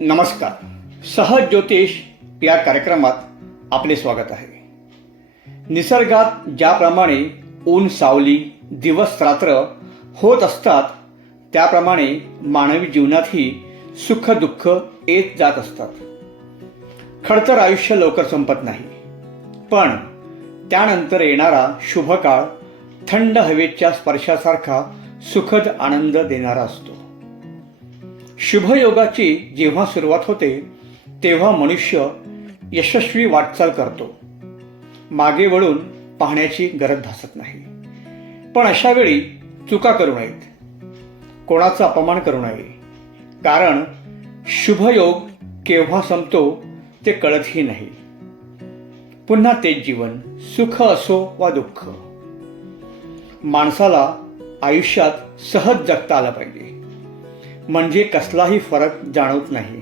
नमस्कार. सहज ज्योतिष या कार्यक्रमात आपले स्वागत आहे. निसर्गात ज्याप्रमाणे ऊन सावली दिवस रात्र होत असतात त्याप्रमाणे मानवी जीवनातही सुख दुःख येत जात असतात. खडतर आयुष्य लवकर संपत नाही, पण त्यानंतर येणारा शुभ काळ थंड हवेच्या स्पर्शासारखा सुखद आनंद देणारा असतो. शुभयोगाची जेव्हा सुरुवात होते तेव्हा मनुष्य यशस्वी वाटचाल करतो. मागे वळून पाहण्याची गरज भासत नाही. पण अशा वेळी चुका करू नयेत, कोणाचा अपमान करू नये, कारण शुभयोग केव्हा संपतो ते कळतही नाही. पुन्हा तेच जीवन, सुख असो वा दुःख. माणसाला आयुष्यात सहज जगता आलं पाहिजे, म्हणजे कसलाही फरक जाणवत नाही.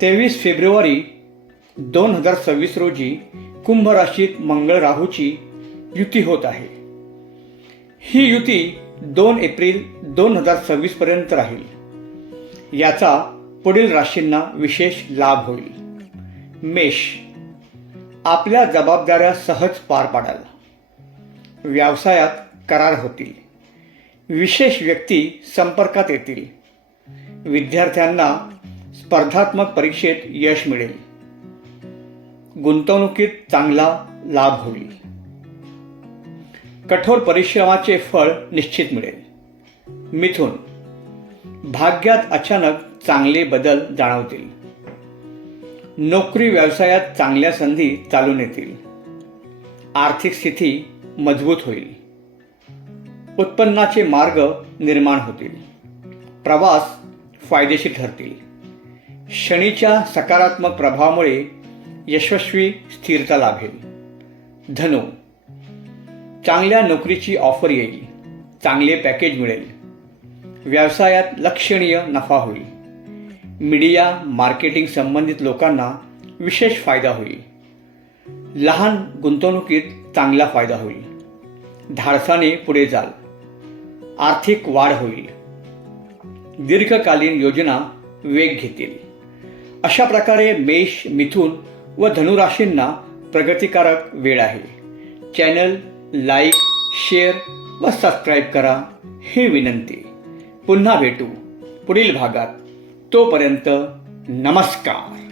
23 फेब्रुवारी 2026 रोजी कुंभ राशीत मंगळ राहूची युती होत आहे. ही युती 2 एप्रिल 2026 पर्यंत राहील. याचा पुढील राशींना विशेष लाभ होईल. मेष, आपल्या जबाबदाऱ्या सहज पार पाडाल. व्यवसायात करार होतील. विशेष व्यक्ती संपर्कात येतील. विद्यार्थ्यांना स्पर्धात्मक परीक्षेत यश मिळेल. गुंतवणुकीत चांगला लाभ होईल. कठोर परिश्रमाचे फळ निश्चित मिळेल. मिथुन, भाग्यात अचानक चांगले बदल जाणवतील. नोकरी व्यवसायात चांगल्या संधी चालून येतील. आर्थिक स्थिती मजबूत होईल. उत्पन्नाचे मार्ग निर्माण होतील. प्रवास फायदेशीर ठरतील. शनीच्या सकारात्मक प्रभावामुळे यशस्वी स्थिरता लाभेल. धनु, चांगल्या नोकरीची ऑफर येईल. चांगले पॅकेज मिळेल. व्यवसायात लक्षणीय नफा होईल. मीडिया मार्केटिंग संबंधित लोकांना विशेष फायदा होईल. लहान गुंतवणुकीत चांगला फायदा होईल. धाडसाने पुढे जाल. आर्थिक वाढ होईल. दीर्घकालीन योजना वेग घेतील. अशा प्रकारे मेष, मिथुन व धनुराशींना प्रगतिकारक वेळ आहे. चॅनल लाईक, शेअर व सबस्क्राईब करा ही विनंती. पुन्हा भेटू पुढील भागात. तोपर्यंत नमस्कार.